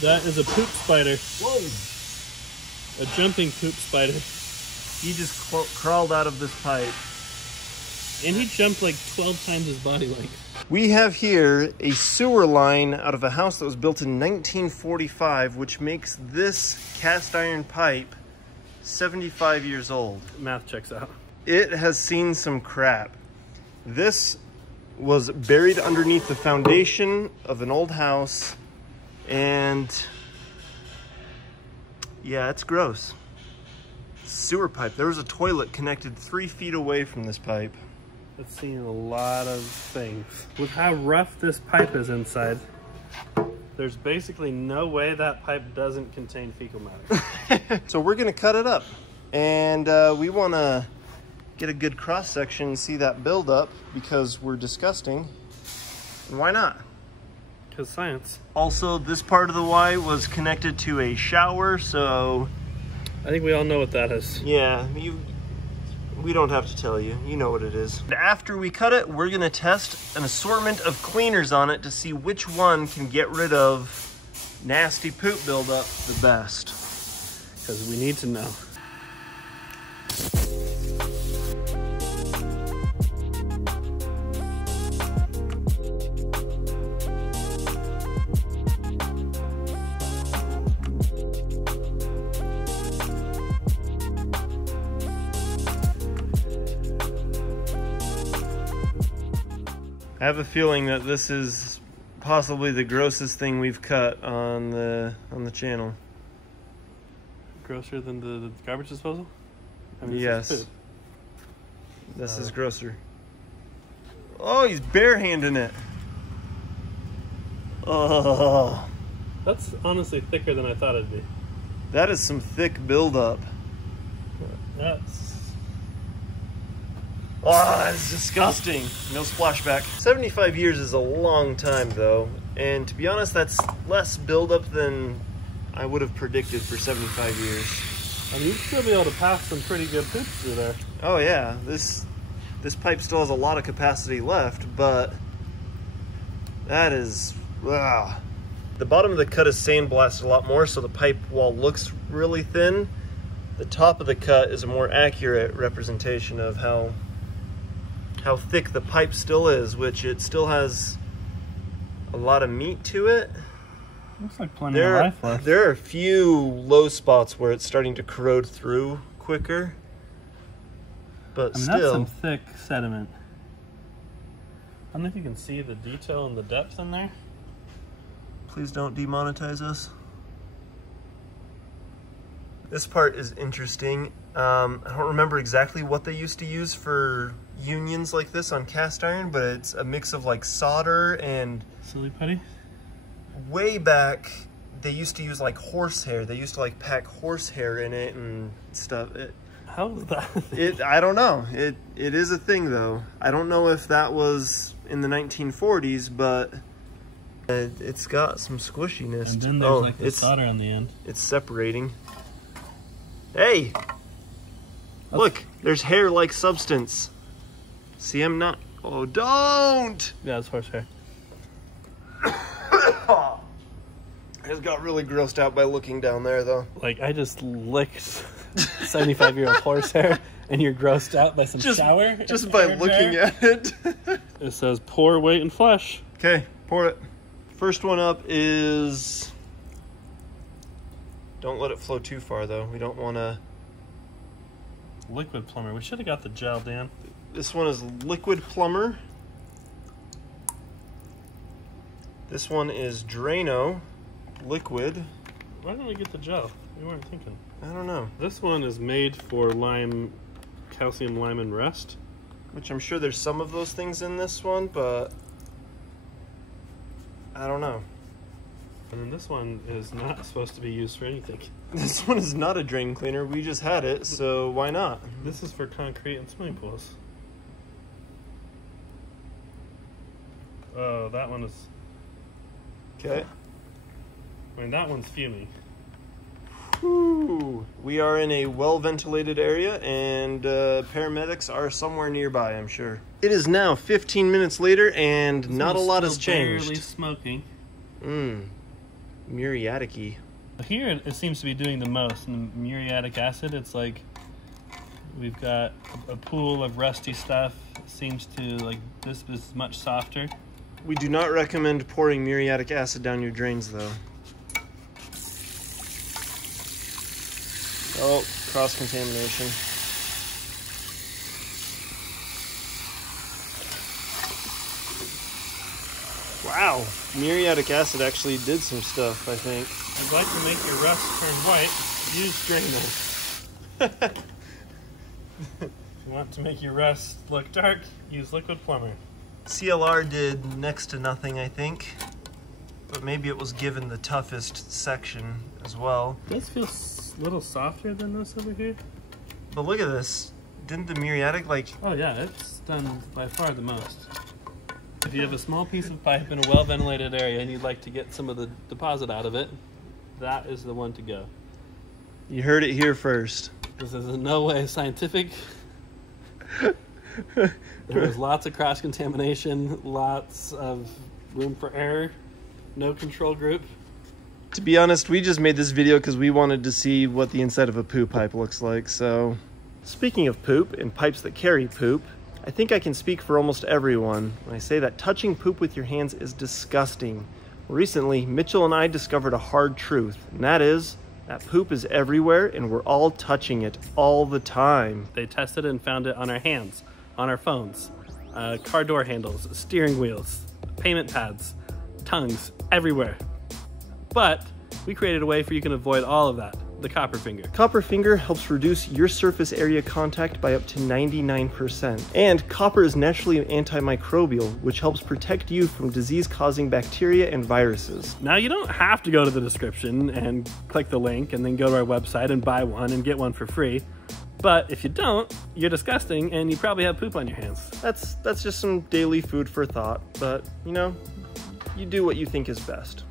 That is a poop spider. Whoa! A jumping poop spider. He just crawled out of this pipe. And he jumped like 12 times his body length. We have here a sewer line out of a house that was built in 1945, which makes this cast iron pipe 75 years old. Math checks out. It has seen some crap. This was buried underneath the foundation of an old house, and yeah, it's gross. Sewer pipe. There was a toilet connected 3 feet away from this pipe. It's seen a lot of things. With how rough this pipe is inside, there's basically no way that pipe doesn't contain fecal matter. So we're gonna cut it up, and we wanna get a good cross section and see that build up, because we're disgusting, and why not? Because science. Also, this part of the Y was connected to a shower, so I think we all know what that is. yeah, we don't have to tell you. You know what it is. After we cut it, we're gonna test an assortment of cleaners on it to see which one can get rid of nasty poop buildup the best. Because we need to know. I have a feeling that this is possibly the grossest thing we've cut on the channel. Grosser than the garbage disposal? I mean, Yes. This is grosser. Oh, he's barehanding it. Oh, That's honestly thicker than I thought it'd be. that is some thick buildup. That's... Oh, that's disgusting. No splashback. 75 years is a long time though, and to be honest, that's less buildup than I would have predicted for 75 years. I mean, you'd still be able to pass some pretty good poops through there. Oh yeah, this pipe still has a lot of capacity left, but that is, ugh. The bottom of the cut is sandblasted a lot more, so the pipe wall looks really thin. The top of the cut is a more accurate representation of how thick the pipe still is, which it still has a lot of meat to it. Looks like plenty of life left. There are a few low spots where it's starting to corrode through quicker, but That's still. some thick sediment. I don't know if you can see the detail and the depth in there. Please don't demonetize us. This part is interesting. I don't remember exactly what they used to use for unions like this on cast iron, but it's a mix of like solder and... Silly putty? Way back, they used to use like horsehair. They used to like pack horsehair in it and stuff. How is that? I don't know. It is a thing though. I don't know if that was in the 1940s, but it's got some squishiness. And then there's like the solder on the end. It's separating. Hey! Look, there's hair-like substance. See, I'm not... Oh, don't! Yeah, it's horsehair. I just got really grossed out by looking down there, though. Like, I just licked 75-year-old horsehair, and you're grossed out by some shower? Just by looking at it. It says, pour, weight, and flesh. Okay, pour it. First one up is... Don't let it flow too far, though. We don't want to... Liquid plumber. We should have got the gel, Dan. This one is liquid plumber. This one is Drano liquid. Why didn't we get the gel? We weren't thinking. I don't know. This one is made for lime, calcium, lime, and rust. Which I'm sure there's some of those things in this one, but I don't know. And then this one is not supposed to be used for anything. This one is not a drain cleaner. We just had it, so why not? This is for concrete and swimming pools. Oh, that one is... Okay. I mean, that one's fuming. Whew. We are in a well-ventilated area, and paramedics are somewhere nearby, I'm sure. It is now 15 minutes later, and not a lot has changed. Barely smoking. muriatic-y. Here it seems to be doing the most. In the muriatic acid, it's like we've got a pool of rusty stuff. It seems to, like, this is much softer. We do not recommend pouring muriatic acid down your drains, though. Oh, cross-contamination. Wow, muriatic acid actually did some stuff, I think. I'd like to make your rust turn white. Use Drano. If you want to make your rust look dark, use Liquid Plumber. CLR did next to nothing, I think. But maybe it was given the toughest section as well. This feels a little softer than this over here. But look at this. Didn't the muriatic, like... Oh yeah, it's done by far the most. If you have a small piece of pipe in a well-ventilated area and you'd like to get some of the deposit out of it, that is the one to go. You heard it here first. This is in no way scientific. There's lots of cross-contamination, lots of room for error, no control group. To be honest, we just made this video because we wanted to see what the inside of a poo pipe looks like, so... Speaking of poop and pipes that carry poop, I think I can speak for almost everyone when I say that touching poop with your hands is disgusting. Recently, Mitchell and I discovered a hard truth, and that is that poop is everywhere and we're all touching it all the time. They tested and found it on our hands, on our phones, car door handles, steering wheels, payment pads, tongues, everywhere. But we created a way for you can avoid all of that. The copper finger. Copper finger helps reduce your surface area contact by up to 99%. And copper is naturally antimicrobial, which helps protect you from disease-causing bacteria and viruses. Now you don't have to go to the description and click the link and then go to our website and buy one and get one for free. But if you don't, you're disgusting and you probably have poop on your hands. That's just some daily food for thought, but you know, you do what you think is best.